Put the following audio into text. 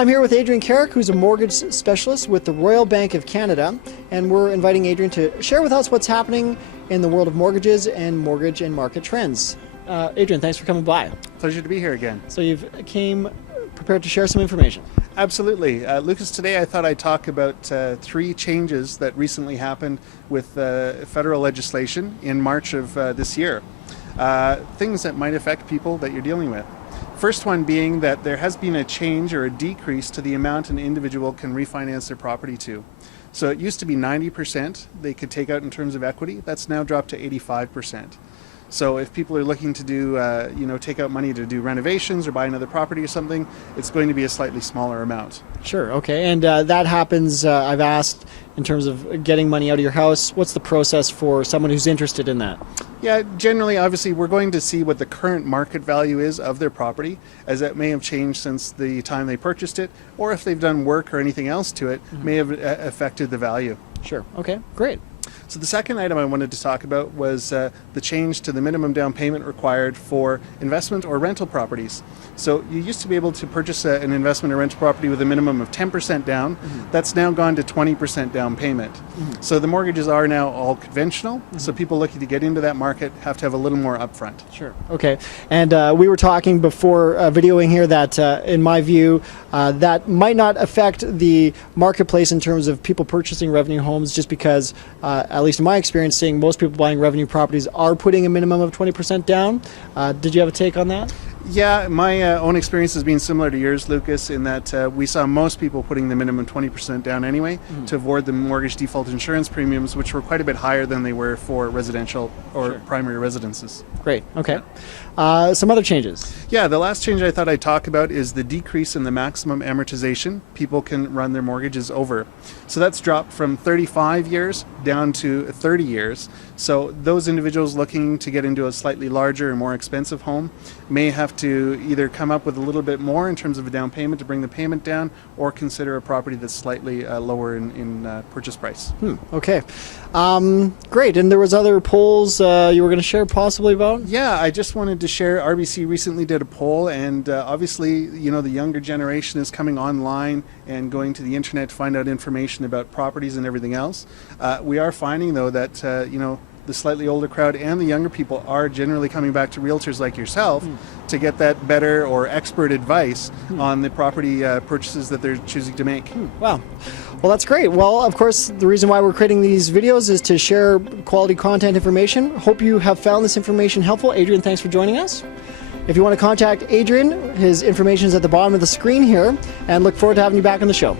I'm here with Adrian Carrick, who's a mortgage specialist with the Royal Bank of Canada, and we're inviting Adrian to share with us what's happening in the world of mortgages and mortgage and market trends. Adrian, thanks for coming by. Pleasure to be here again. So you've came prepared to share some information. Absolutely. Lucas, today I thought I'd talk about three changes that recently happened with federal legislation in March of this year. Things that might affect people that you're dealing with. First one being that there has been a change or a decrease to the amount an individual can refinance their property to. So it used to be 90% they could take out in terms of equity. That's now dropped to 85%. So if people are looking to do, take out money to do renovations or buy another property or something, it's going to be a slightly smaller amount. Sure, okay. And that happens, I've asked, in terms of getting money out of your house. What's the process for someone who's interested in that? Yeah, generally, obviously, we're going to see what the current market value is of their property, as that may have changed since the time they purchased it, or if they've done work or anything else to it, may have affected the value. Sure, okay, great. So the second item I wanted to talk about was the change to the minimum down payment required for investment or rental properties. So you used to be able to purchase an investment or rental property with a minimum of 10% down. That's now gone to 20% down payment. So the mortgages are now all conventional. So people looking to get into that market have to have a little more upfront. Sure. Okay. And we were talking before videoing here that, in my view, that might not affect the marketplace in terms of people purchasing revenue homes, just because, at least in my experience, seeing most people buying revenue properties are putting a minimum of 20% down. Did you have a take on that? Yeah, my own experience has been similar to yours, Lucas, in that we saw most people putting the minimum 20% down anyway to avoid the mortgage default insurance premiums, which were quite a bit higher than they were for residential or primary residences. Great, okay. Some other changes. Yeah, the last change I thought I'd talk about is the decrease in the maximum amortization people can run their mortgages over. So that's dropped from 35 years down to 30 years. So those individuals looking to get into a slightly larger and more expensive home may have to either come up with a little bit more in terms of a down payment to bring the payment down, or consider a property that's slightly lower in purchase price. Okay. Great. And there was other polls you were going to share possibly about? Yeah, I just wanted to share. RBC recently did a poll, and obviously, the younger generation is coming online and going to the internet to find out information about properties and everything else. We are finding, though, that the slightly older crowd and the younger people are generally coming back to realtors like yourself to get that better or expert advice on the property purchases that they're choosing to make. Wow. Well, that's great. Well, of course, the reason why we're creating these videos is to share quality content information. Hope you have found this information helpful. Adrian, thanks for joining us. If you want to contact Adrian, his information is at the bottom of the screen here, and look forward to having you back on the show.